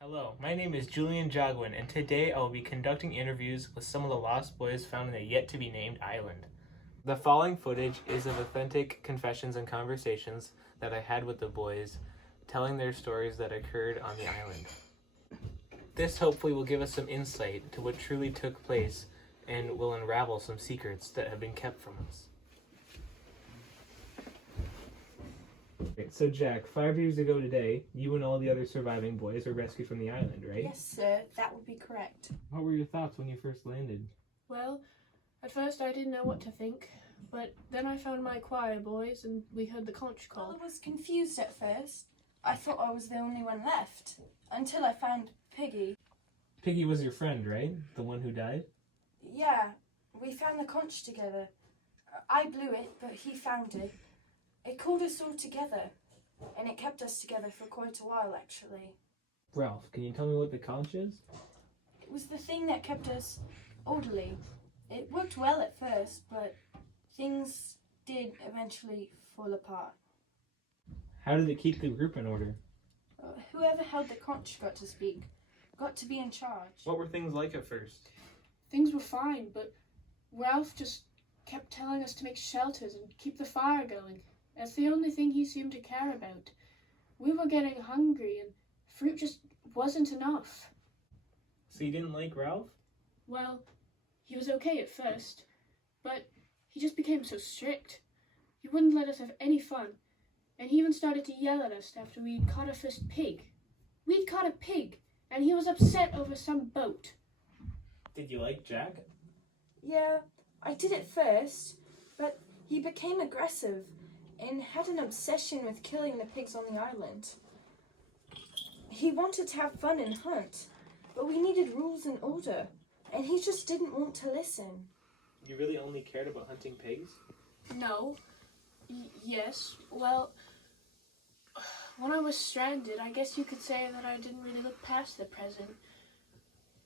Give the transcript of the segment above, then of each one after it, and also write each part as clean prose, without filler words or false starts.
Hello, my name is Julian Jogwin, and today I will be conducting interviews with some of the lost boys found in a yet-to-be-named island. The following footage is of authentic confessions and conversations that I had with the boys, telling their stories that occurred on the island. This hopefully will give us some insight to what truly took place and will unravel some secrets that have been kept from us. So Jack, 5 years ago today, you and all the other surviving boys were rescued from the island, right? Yes, sir, that would be correct. What were your thoughts when you first landed? Well, at first I didn't know what to think, but then I found my choir boys and we heard the conch call. Well, I was confused at first. I thought I was the only one left, until I found Piggy. Piggy was your friend, right? The one who died? Yeah, we found the conch together. I blew it, but he found it. It called us all together, and it kept us together for quite a while, actually. Ralph, can you tell me what the conch is? It was the thing that kept us orderly. It worked well at first, but things did eventually fall apart. How did it keep the group in order? Whoever held the conch got to speak, got to be in charge. What were things like at first? Things were fine, but Ralph just kept telling us to make shelters and keep the fire going. That's the only thing he seemed to care about. We were getting hungry and fruit just wasn't enough. So you didn't like Ralph? Well, he was okay at first, but he just became so strict. He wouldn't let us have any fun, and he even started to yell at us after we'd caught our first pig. We'd caught a pig, and he was upset over some boat. Did you like Jack? Yeah, I did at first, but he became aggressive and had an obsession with killing the pigs on the island. He wanted to have fun and hunt, but we needed rules and order, and he just didn't want to listen. You really only cared about hunting pigs? No. Yes. Well, when I was stranded, I guess you could say that I didn't really look past the present.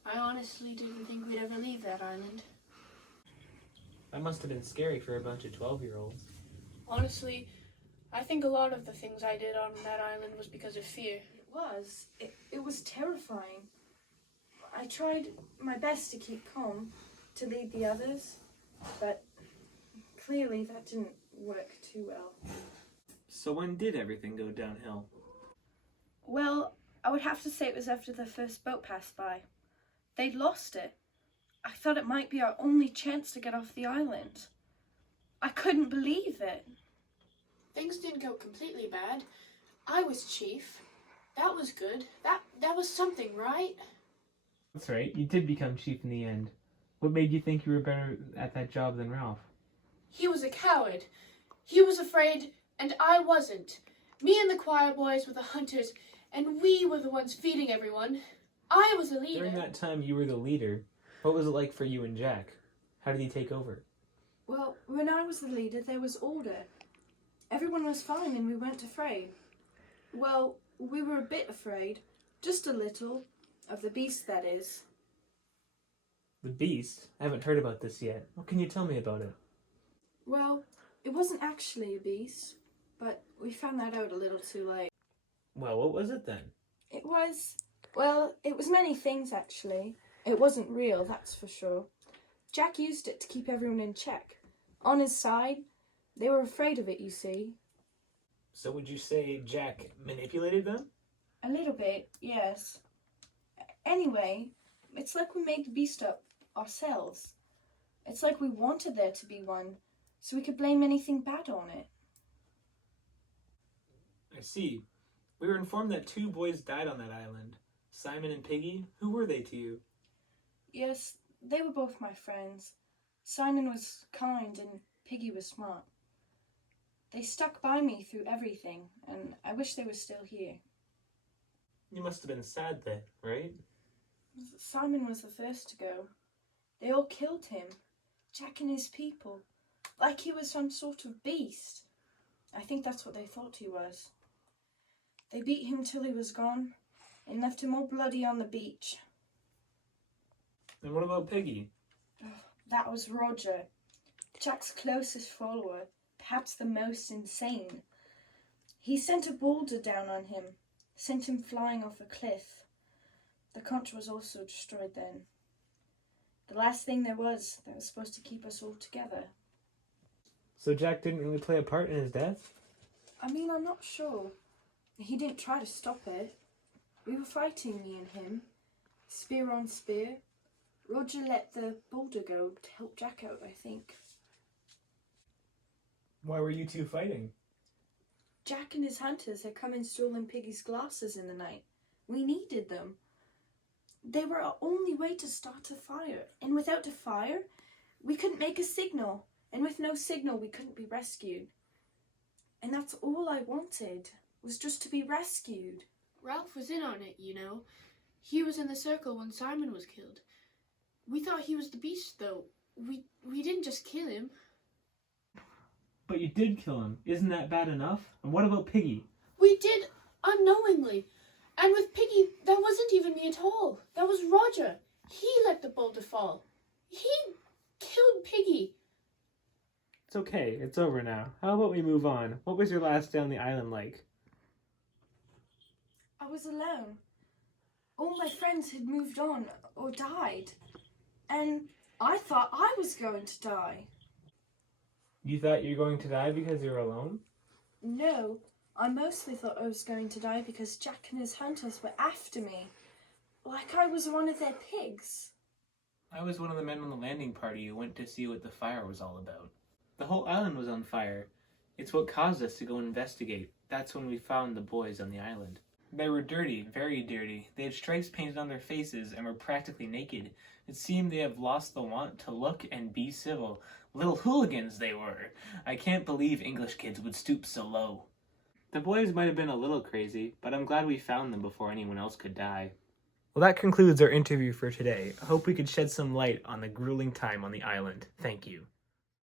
I honestly didn't think we'd ever leave that island. That must have been scary for a bunch of 12-year-olds. Honestly, I think a lot of the things I did on that island was because of fear. It was. It was terrifying. I tried my best to keep calm, to lead the others, but clearly that didn't work too well. So when did everything go downhill? Well, I would have to say it was after the first boat passed by. They'd lost it. I thought it might be our only chance to get off the island. I couldn't believe it. Things didn't go completely bad. I was chief. That was good. That was something, right? That's right, you did become chief in the end. What made you think you were better at that job than Ralph? He was a coward. He was afraid, and I wasn't. Me and the choir boys were the hunters, and we were the ones feeding everyone. I was a leader. During that time you were the leader. What was it like for you and Jack? How did he take over? Well, when I was the leader, there was order. Everyone was fine and we weren't afraid. Well, we were a bit afraid. Just a little. Of the beast, that is. The beast? I haven't heard about this yet. What can you tell me about it? Well, it wasn't actually a beast, but we found that out a little too late. Well, what was it then? It was many things actually. It wasn't real, that's for sure. Jack used it to keep everyone in check. On his side, they were afraid of it, you see. So would you say Jack manipulated them? A little bit, yes. Anyway, it's like we made the beast up ourselves. It's like we wanted there to be one, so we could blame anything bad on it. I see. We were informed that 2 boys died on that island. Simon and Piggy. Who were they to you? Yes, they were both my friends. Simon was kind and Piggy was smart. They stuck by me through everything, and I wish they were still here. You must have been sad then, right? Simon was the first to go. They all killed him, Jack and his people, like he was some sort of beast. I think that's what they thought he was. They beat him till he was gone and left him all bloody on the beach. And what about Piggy? That was Roger, Jack's closest follower, perhaps the most insane. He sent a boulder down on him, sent him flying off a cliff. The conch was also destroyed then. The last thing there was that was supposed to keep us all together. So Jack didn't really play a part in his death? I mean, I'm not sure. He didn't try to stop it. We were fighting, me and him. Spear on spear. Roger let the boulder go to help Jack out, I think. Why were you two fighting? Jack and his hunters had come and stolen Piggy's glasses in the night. We needed them. They were our only way to start a fire, and without a fire, we couldn't make a signal, and with no signal, we couldn't be rescued. And that's all I wanted, was just to be rescued. Ralph was in on it, you know. He was in the circle when Simon was killed. We thought he was the beast, though. We didn't just kill him. But you did kill him. Isn't that bad enough? And what about Piggy? We did unknowingly. And with Piggy, that wasn't even me at all. That was Roger. He let the boulder fall. He killed Piggy. It's okay. It's over now. How about we move on? What was your last day on the island like? I was alone. All my friends had moved on or died. And I thought I was going to die. You thought you were going to die because you were alone? No, I mostly thought I was going to die because Jack and his hunters were after me. Like I was one of their pigs. I was one of the men on the landing party who went to see what the fire was all about. The whole island was on fire. It's what caused us to go investigate. That's when we found the boys on the island. They were dirty, very dirty. They had stripes painted on their faces and were practically naked. It seemed they have lost the want to look and be civil. Little hooligans they were. I can't believe English kids would stoop so low. The boys might have been a little crazy, but I'm glad we found them before anyone else could die. Well, that concludes our interview for today. I hope we could shed some light on the grueling time on the island. Thank you.